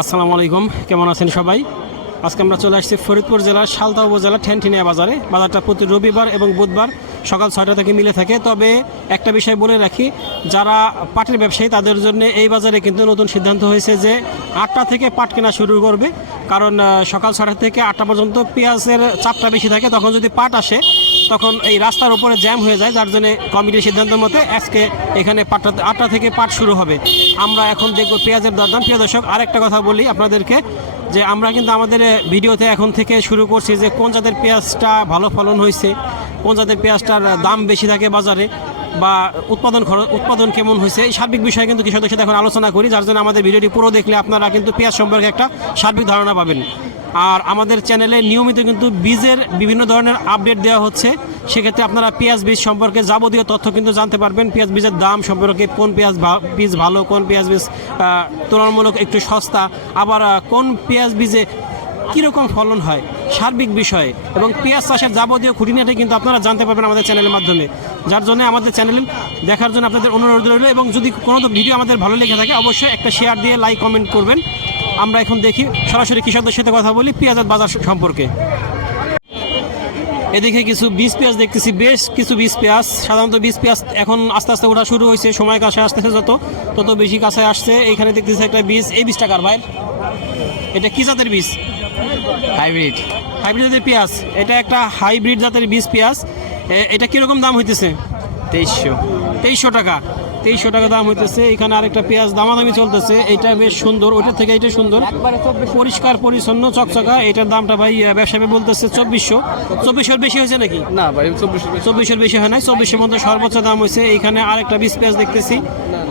আসসালামু আলাইকুম। কেমন আছেন সবাই? আজকে আমরা চলে আসছি ফরিদপুর জেলার সালতা উপজেলার ঠেনঠিনিয়া বাজারে। বাজারটা প্রতি রবিবার এবং বুধবার সকাল ছয়টা থেকে মিলে থাকে। তবে একটা বিষয় বলে রাখি, যারা পাটের ব্যবসায়ী, তাদের জন্য এই বাজারে কিন্তু নতুন সিদ্ধান্ত হয়েছে যে আটটা থেকে পাট কেনা শুরু করবে। কারণ সকাল ছটা থেকে আটটা পর্যন্ত পেঁয়াজের চাপটা বেশি থাকে। তখন যদি পাট আসে, তখন এই রাস্তার উপরে জ্যাম হয়ে যায়। যার জন্য কমিটির সিদ্ধান্ত মতে আজকে এখানে পাটটা, আটটা থেকে পাট শুরু হবে। আমরা এখন দেখব পেঁয়াজের দরদাম। প্রিয় দর্শক, আরেকটা কথা বলি আপনাদেরকে, যে আমরা কিন্তু আমাদের ভিডিওতে এখন থেকে শুরু করছি যে কোন জাতের পেঁয়াজটা ভালো ফলন হয়েছে। কোন জাতের পেঁয়াজটার দাম বেশি থাকে বাজারে বা উৎপাদন খরচ, উৎপাদন কেমন হয়েছে, এই সার্বিক বিষয়ে কিন্তু কৃষকদের সাথে এখন আলোচনা করি, যার জন্য আমাদের ভিডিওটি পুরো দেখলে আপনারা কিন্তু পেঁয়াজ সম্পর্কে একটা সার্বিক ধারণা পাবেন। আর আমাদের চ্যানেলে নিয়মিত কিন্তু বীজের বিভিন্ন ধরনের আপডেট দেওয়া হচ্ছে, সেক্ষেত্রে আপনারা পেঁয়াজ বীজ সম্পর্কে যাবতীয় তথ্য কিন্তু জানতে পারবেন, পেঁয়াজ বীজের দাম সম্পর্কে কোন পেঁয়াজ বীজ ভালো, কোন পেঁয়াজ বীজ তুলনামূলক একটু সস্তা, আবার কোন পেঁয়াজ বীজে কীরকম ফলন হয়? সার্বিক বিষয়ে এবং পেঁয়াজ চাষের যাবতীয় খুঁটিনাটি কিন্তু আপনারা জানতে পারবেন আমাদের চ্যানেলের মাধ্যমে। যার জন্য আমাদের চ্যানেল দেখার জন্য আপনাদের অনুরোধ রইল এবং যদি কোনো ভিডিও আমাদের ভালো লেগে থাকে, অবশ্যই একটা শেয়ার দিয়ে লাইক কমেন্ট করবেন। আমরা এখন দেখি সরাসরি কৃষকদের সাথে কথা বলি পেঁয়াজের বাজার সম্পর্কে। এদিকে কিছু বীজ পেঁয়াজ দেখতেছি, বেশ কিছু বীজ পেঁয়াজ, সাধারণত বীজ পেঁয়াজ এখন আস্তে আস্তে ওঠা শুরু হয়েছে, সময় কাছে আসতেছে যত, তত বেশি কাছে আসছে। এইখানে দেখতেছি একটা বীজ, এই বীজটা কার ভাই? এটা কি জাতের বীজ? হাইব্রিড হাইব্রিড জাতের পেঁয়াজ। এটা একটা হাইব্রিড জাতের বীজ পেঁয়াজ। এটা কীরকম দাম হইতেছে? তেইশশো। তেইশশো টাকা। তেইশশো টাকা দাম হইতেছে। এখানে আরেকটা পেঁয়াজ দামাদামি চলতেছে। এটা বেশ সুন্দর। ওইটার থেকে এটা সুন্দর। পরিষ্কার পরিচ্ছন্ন চকচকা। এটার দামটা ভাই ব্যবসায়ী বলতেছে চব্বিশশো। চব্বিশের বেশি হয়েছে নাকি? না ভাই চব্বিশশো চব্বিশের বেশি হয় নাই। চব্বিশের মধ্যে সর্বোচ্চ দাম হয়েছে। এখানে আরেকটা বীজ পেঁয়াজ দেখতেছি।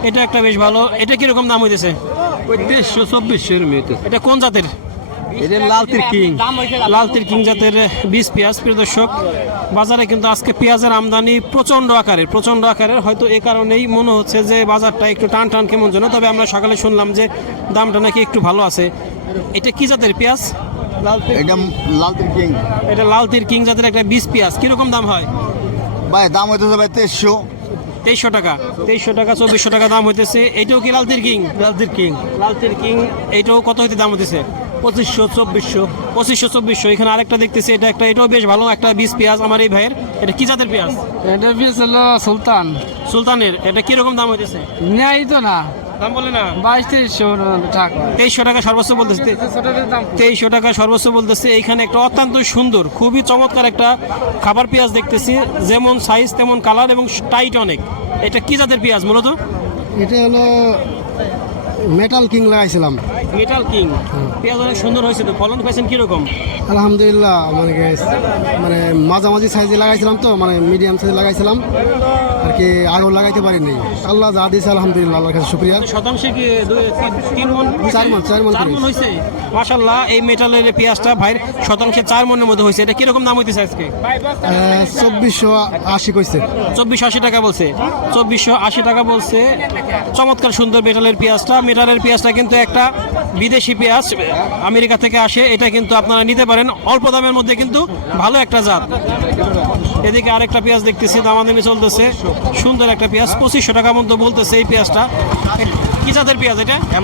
এটা একটা বেশ ভালো। এটা কীরকম দাম হইতেছে? ওই তেইশশো চব্বিশশো এটা কোন জাতের? এটা লালতির কিং। লাল তিরকিং জাতের বীজ পেঁয়াজ প্রিয় দর্শক। বাজারে কিন্তু আজকে পেঁয়াজের আমদানি প্রচণ্ড আকারের প্রচণ্ড আকারের। হয়তো এ কারণেই মনে হচ্ছে যে বাজারটা একটু টান টান কেমন যেন। তবে আমরা সকালে শুনলাম যে দামটা নাকি একটু ভালো আছে। এটা কি জাতের পেঁয়াজ? এটা লালতির কিং। এটা লাল তির কিং জাতের একটা বীজ পেঁয়াজ। কীরকম দাম হয়? ভাই দাম হইতেছে ভাই তেইশশো। তেইশশো টাকা। তেইশশো টাকা চব্বিশশো টাকা দাম হইতেছে। এইটাও কি লাল তির কিং? লালতির কিং। লাল তির কিং এইটাও কত হইতে দাম হইতেছে? পঁচিশশো চব্বিশশো পঁচিশশো চব্বিশশো। এখানে আরেকটা দেখতেছি এটা একটা এটাও বেশ ভালো একটা বীজ পেঁয়াজ আমার এই ভাইয়ের। এটা কি জাতের পেঁয়াজ? এটা পিস হলো সুলতান। সুলতানের। এটা কীরকম দাম হইতেছে? নেই তো না। দাম বলে না? বাইশ তেইশশো টাকা। তেইশশো টাকা সর্বোচ্চ বলতেছে। তেইশশো টাকা সর্বোচ্চ বলতেছে। এইখানে একটা অত্যন্ত সুন্দর খুবই চমৎকার একটা খাবার পেঁয়াজ দেখতেছি। যেমন সাইজ তেমন কালার এবং টাইট অনেক। এটা কি জাতের পেঁয়াজ মূলত এটা হলো মেটাল কিং লাগাইছিলাম। মেটাল কিং পেঁয়াজ অনেক সুন্দর হয়েছে তো ফলন পাইছেন কীরকম? আলহামদুলিল্লাহ মানে মানে মাঝামাঝি সাইজে লাগাইছিলাম তো মানে মিডিয়াম সাইজে লাগাইছিলাম। আর কি আগেও লাগাইতে পারি নাই আল্লাহ যা দিয়েছে আলহামদুলিল্লাহ আল্লাহর কাছে শুক্রিয়া। শতাংশে কি তিন- মন? চার মণ, চার মণ চার মন হয়েছে? মাশাল্লাহ এই মেটালের পেঁয়াজটা ভাইয়ের শতাংশে চার মনের মধ্যে হয়েছে। এটা কীরকম দাম হইতেছে আজকে? চব্বিশশো আশি কইছে। চব্বিশশো আশি টাকা বলছে। চব্বিশশো আশি টাকা বলছে। চমৎকার সুন্দর মেটালের পেঁয়াজটা। মেটালের পেঁয়াজটা কিন্তু একটা বিদেশি পেঁয়াজ আমেরিকা থেকে আসে। এটা কিন্তু আপনারা নিতে পারেন। অল্প দামের মধ্যে কিন্তু ভালো একটা জাত। এদিকে আরেকটা পেঁয়াজ দেখতেছি দামাদামি চলতেছে। সুন্দর একটা পেঁয়াজ পঁচিশশো টাকা মতো বলতেছে এই পেঁয়াজটা। কি জাতের পেঁয়াজ এটা? হ্যাঁ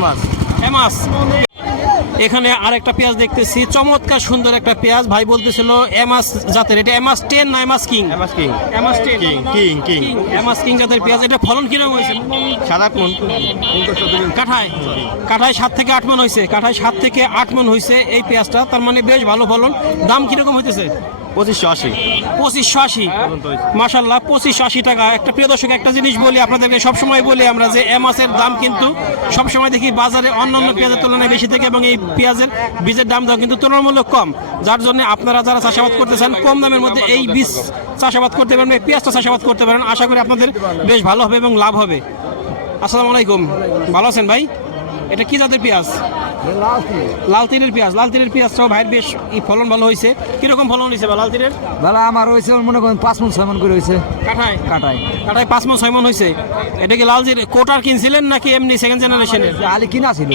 এমাস এখানে আর একটা পেঁয়াজ দেখতেছি। চমৎকার সুন্দর একটা পেঁয়াজ। ভাই বলতেছিল এমাস জাতের। এটা এমাস টেন না এমাস কিং এমাস কিং এমাস টেন কিং কিং কিং এমাস কিং জাতের পেঁয়াজ। এটা ফলন কীরকম হয়েছে? সাদা কোন? কাঠায় কাঠায় সাত থেকে আট মন হয়েছে। কাঠায় সাত থেকে আট মন হয়েছে এই পেঁয়াজটা। তার মানে বেশ ভালো ফলন। দাম কীরকম হইতেছে? পঁচিশশো আশি। পঁচিশশো আশি? মাসাল্লাহ পঁচিশশো আশি টাকা। একটা প্রিয় দর্শক একটা জিনিস বলি আপনাদেরকে সবসময় বলি আমরা যে এ মাছের দাম কিন্তু সবসময় দেখি বাজারে অন্যান্য পেঁয়াজের তুলনায় বেশি থাকে এবং এই পেঁয়াজের বীজের দাম দাম কিন্তু তুলনামূলক কম। যার জন্য আপনারা যারা চাষাবাদ করতে চান কম দামের মধ্যে এই বীজ চাষাবাদ করতে পারেন পেঁয়াজটা চাষাবাদ করতে পারেন। আশা করি আপনাদের বেশ ভালো হবে এবং লাভ হবে। আসসালামু আলাইকুম। ভালো আছেন ভাই? এটা কি জাতের পেঁয়াজ? লাল তীরের পেঁয়াজ লাল তীরের পেঁয়াজটাও ভাইয়ের বেশ এই ফলন ভালো হয়েছে। কীরকম ফলন হয়েছে বা লাল তীরের বেলা আমার হয়েছে মনে করেন পাঁচ মন ছয় মন করে হয়েছে। কাঠায় কাটাই কাঠায় পাঁচ মন ছয় মন হয়েছে। এটা কি লাল জির কোটার কিনছিলেন নাকি এমনি সেকেন্ড জেনারেশনের আলি কিনা ছিল।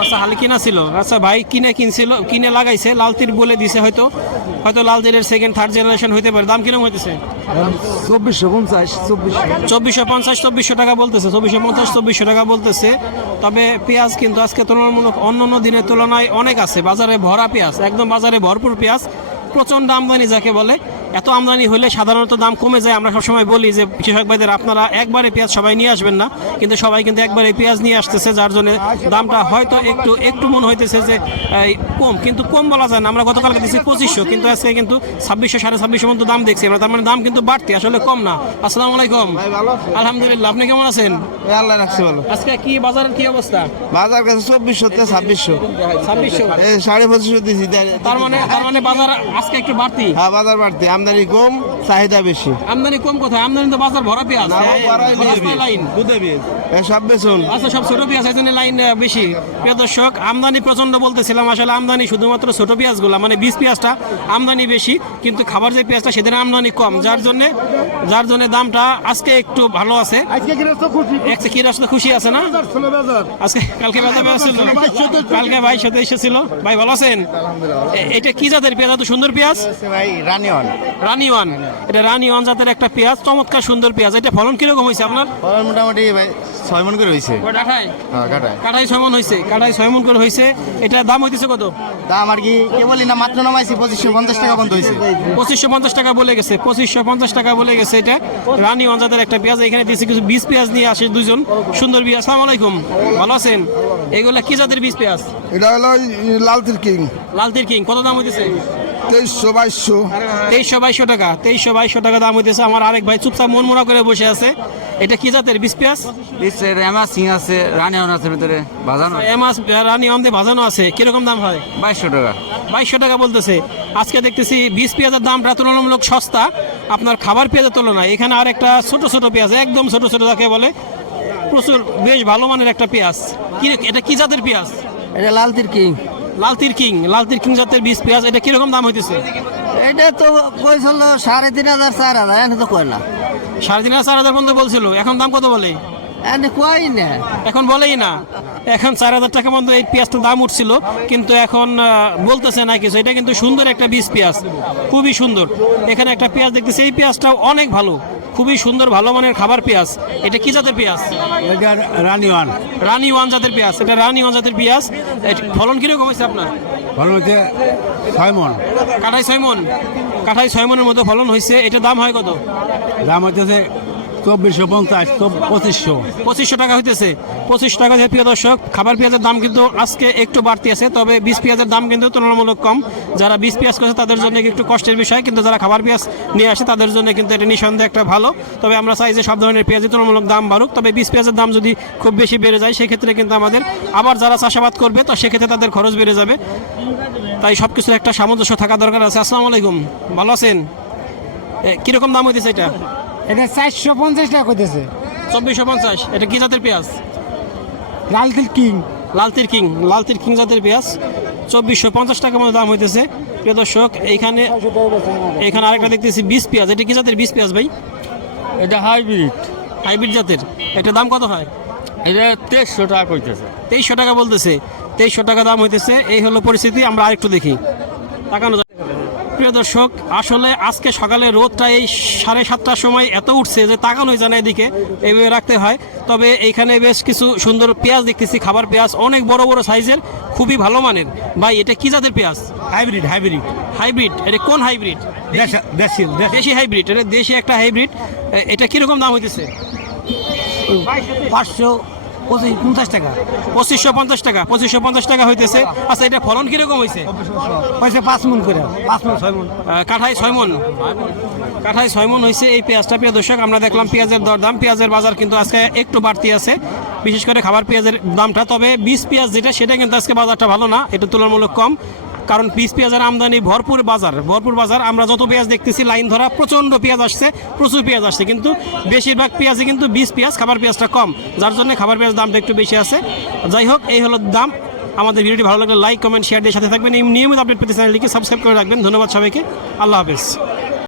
আচ্ছা হালি কিনা ছিল। আচ্ছা ভাই কিনে কিনছিল কিনে লাগাইছে লাল তীর বলে দিছে হয়তো। হয়তো লাল জিরের সেকেন্ড থার্ড জেনারেশন হইতে পারে। দাম কীরকম হইতেছে? চব্বিশশো পঞ্চাশ চব্বিশশো। চব্বিশশো পঞ্চাশ চব্বিশশো টাকা বলতেছে চব্বিশশো পঞ্চাশ চব্বিশশো টাকা বলতেছে। তবে পেঁয়াজ কিন্তু আজকে তুলনামূলক অন্য অন্য দিনের তুলনায় অনেক আছে। বাজারে ভরা পেঁয়াজ, একদম বাজারে ভরপুর পেঁয়াজ, প্রচণ্ড আমদানি যাকে বলে। এত আমদানি হলে সাধারণত দাম কমে যায়। আমরা সবসময় বলি যে কৃষক ভাইদের আপনারা একবারে পেঁয়াজ সবাই নিয়ে আসবেন না কিন্তু সবাই কিন্তু একবারে পেঁয়াজ নিয়ে আসতেছে যার জন্য দামটা হয়তো একটু একটু মনে হইতেছে যে কম কিন্তু কম বলা যায় না। আমরা গতকালকে দিচ্ছি পঁচিশশো কিন্তু আজকে কিন্তু ছাব্বিশশো সাড়ে ছাব্বিশশো মতো দাম দেখছি। আমরা তার মানে দাম কিন্তু বাড়তি আসলে কম না। আসসালামু আলাইকুম। আলহামদুলিল্লাহ আপনি কেমন আছেন? আল্লাহ রাখছে ভালো। আজকে কি বাজারের কি অবস্থা? বাজার কাছে চব্বিশশো থেকে ছাব্বিশশো। ছাব্বিশশো? সাড়ে পঁচিশশো দিয়েছি তার মানে তার মানে বাজার আজকে একটু বাড়তি? হ্যাঁ বাজার বাড়তি। আমদানি কম চাহিদা বেশি। আমদানি কম কোথায়? আমদানি তো বাজার ভরা পেঁয়াজ। লাইন এই সব বেচুন। আচ্ছা সব ছোট পেঁয়াজ এই লাইন বেশি। প্রিয় দর্শক আমদানি প্রচণ্ড বলতেছিলাম। আসলে আমদানি শুধুমাত্র ছোট পেঁয়াজগুলো মানে বীজ পেঁয়াজটা আমদানি বেশি কিন্তু খাবার যে পেঁয়াজটা সেদিন আমদানি কম। যার জন্য যার জন্য দামটা আজকে একটু ভালো আছে। আজকে কি রাস্তা খুশি? আছে না? আজকে কালকে বাজার ছিল। কালকে ভাই সাথে এসেছিল ভাই ভালো আছেন? এটা কি জাতের পেঁয়াজ? এত সুন্দর পেঁয়াজ? ভাই রানিওয়ান। রানি ওয়ান এটা রানি ওয়ান জাতের একটা পেঁয়াজ চমৎকার সুন্দর পেঁয়াজ। এটা ফলন কীরকম হয়েছে আপনার? মোটামুটি ভাই ছয় মন করে হয়েছে। কাঠায় হ্যাঁ ছয় মন হয়েছে। ছয় মন করে হয়েছে। এটা দাম হইতেছে কত? দাম আর কি কে বলি না মাত্র নামাইছি পঁচিশশো পঞ্চাশ টাকা বন্ধ হয়েছে। পঁচিশশো পঞ্চাশ টাকা বলে গেছে পঁচিশশো পঞ্চাশ টাকা বলে গেছে এটা। রানী অঞ্জাদের একটা পেঁয়াজ এখানে দিয়েছে কিছু বীজ পেঁয়াজ নিয়ে আসে দুজন। সুন্দর বীজ আসসালামু আলাইকুম। ভালো আছেন? এগুলা কি জাতের বীজ পেঁয়াজ? এটা হলো লালতির কিং। লালতির কিং কত দাম হইতেছে? তেইশশো বাইশশো। তেইশশো বাইশশো টাকা তেইশশো বাইশশো টাকা দাম হইতেছে। আমার আরেক ভাই চুপচাপ মন মোড়া করে বসে আছে। এটা কি জাতের? বীজ পেঁয়াজ? বিশ্বের এমার সিং আছে রানি আছে ভিতরে বাজানো এমাস রানী আমদে ভাজানো আছে। কীরকম দাম হয়? বাইশশো টাকা। বাইশশো টাকা বলতেছে। আজকে দেখতেছি বীজ পেঁয়াজের দামটা তুলনামূলক সস্তা। আপনার খাবার পেঁয়াজের তুলনায়। এখানে আর একটা ছোট ছোট পেঁয়াজ একদম ছোট ছোট যাকে বলে প্রচুর বেশ ভালো মানের একটা পেঁয়াজ। কি এটা কি জাতের পেঁয়াজ? এটা Lalteer king Lalteer king Lalteer king জাতের বীজ পেঁয়াজ এটা কীরকম দাম হইতেছে? এটা তো কইছিল সাড়ে তিন হাজার চার হাজার এনে তো কয় না। সাড়ে তিন হাজার চার হাজার পর্যন্ত বলছিল এখন দাম কত বলে? এনে কয় না। এখন বলেই না। এখন চার হাজার টাকা মতো এই পেঁয়াজটার দাম উঠছিল কিন্তু এখন বলতেছে না কিছু। এটা কিন্তু সুন্দর একটা বীজ পেঁয়াজ খুবই সুন্দর। এখানে একটা পেঁয়াজ দেখতেছি এই পেঁয়াজটাও অনেক ভালো। খুবই সুন্দর ভালো মানের খাবার পেঁয়াজ। এটা কি জাতের পেঁয়াজ? এটা রানি ওয়ান। রানী ওয়ান জাতের পেঁয়াজ। এটা রানী ওয়ান জাতের পেঁয়াজ। ফলন কীরকম হয়েছে আপনার? ফলন হচ্ছে ছয় মন কাঠাই ছয় মন কাঠাই ছয় মনের মতো ফলন হয়েছে। এটা দাম হয় কত? দাম হচ্ছে চব্বিশশো পঞ্চাশ পঁচিশশো। পঁচিশশো টাকা হইতেছে। পঁচিশ টাকা যে প্রিয় দর্শক, খাবার পেঁয়াজের দাম কিন্তু আজকে একটু বাড়তি আছে, তবে বীজ পেঁয়াজের দাম কিন্তু তুলনামূলক কম। যারা বীজ পেঁয়াজ করেছে, তাদের জন্য একটু কষ্টের বিষয়, কিন্তু যারা খাবার পেঁয়াজ নিয়ে আসে, তাদের জন্য কিন্তু এটা নিঃসন্দেহে একটা ভালো। তবে আমরা চাই যে সব ধরনের পেঁয়াজের তুলনামূলক দাম বাড়ুক, তবে বীজ পেঁয়াজের দাম যদি খুব বেশি বেড়ে যায়, সেক্ষেত্রে কিন্তু আমাদের আবার যারা চাষাবাদ করবে, তো সেক্ষেত্রে তাদের খরচ বেড়ে যাবে। তাই সব কিছুর একটা সামঞ্জস্য থাকা দরকার আছে। আসসালামু আলাইকুম। ভালো আছেন? কীরকম দাম হইতেছে এটা? এটা চারশো পঞ্চাশ টাকা করতেছে চব্বিশশো পঞ্চাশ। এটা কি জাতের পেঁয়াজ? Lalteer king. Lalteer king. Lalteer king জাতের পেঁয়াজ। চব্বিশশো পঞ্চাশ টাকার মতো দাম হইতেছে। প্রিয় দর্শক এইখানে এখানে আরেকটা দেখতেছি বিশ পেঁয়াজ। এটা কি জাতের বিশ পেঁয়াজ ভাই? এটা হাইব্রিড। হাইব্রিড জাতের। এটা দাম কত হয়? এটা তেইশশো টাকা কইতেছে। তেইশশো টাকা বলতেছে। তেইশশো টাকা দাম হইতেছে। এই হলো পরিস্থিতি আমরা আরেকটু দেখি। তাকানো যায় প্রিয় দর্শক আসলে আজকে সকালে রোদটা এই সাড়ে সাতটার সময় এত উঠছে যে তাকানোই জানা এদিকে এইভাবে রাখতে হয়। তবে এইখানে বেশ কিছু সুন্দর পেঁয়াজ দেখতেছি খাবার পেঁয়াজ অনেক বড় বড় সাইজের খুবই ভালো মানের। ভাই এটা কি জাতের পেঁয়াজ? হাইব্রিড হাইব্রিড হাইব্রিড এটা কোন হাইব্রিড দেশি দেশি হাইব্রিড এটা দেশি একটা হাইব্রিড এটা কীরকম দাম হইতেছে? পাঁচশো পঁচিশ পঞ্চাশ টাকা। পঁচিশশো পঞ্চাশ টাকা পঁচিশশো পঞ্চাশ টাকা হইতেছে। আচ্ছা এটা ফলন কীরকম হয়েছে হয়েছে পাঁচ মন করে পাঁচ মন ছয় মন। কাঠায় ছয় মন। কাঠায় ছয় মন হয়েছে এই পেঁয়াজটা। প্রিয় দর্শক আমরা দেখলাম পেঁয়াজের দরদাম পেঁয়াজের বাজার কিন্তু আজকে একটু বাড়তি আছে। বিশেষ করে খাবার পেঁয়াজের দামটা। তবে বিষ পেঁয়াজ যেটা সেটা কিন্তু আজকে বাজারটা ভালো না। এটা তুলনামূলক কম। কারণ পিস পেঁয়াজের আমদানি ভরপুর বাজার ভরপুর বাজার। আমরা যত পেঁয়াজ দেখতেছি, লাইন ধরা প্রচণ্ড পেঁয়াজ আসছে, প্রচুর পেঁয়াজ আসছে। কিন্তু বেশিরভাগ পেঁয়াজে কিন্তু বিষ পেঁয়াজ, খাবার পেঁয়াজটা কম। যার জন্য খাবার পেঁয়াজ দামটা একটু বেশি আছে। যাই হোক, এই হলো দাম। আমাদের ভিডিওটি ভালো লাগলে লাইক, কমেন্ট শেয়ার দিয়ে সাথে থাকবেন। এই নিয়মিত আপডেট পেতে চ্যানেলটিকে সাবস্ক্রাইব করে রাখবেন। ধন্যবাদ সবাইকে। আল্লাহ হাফেজ।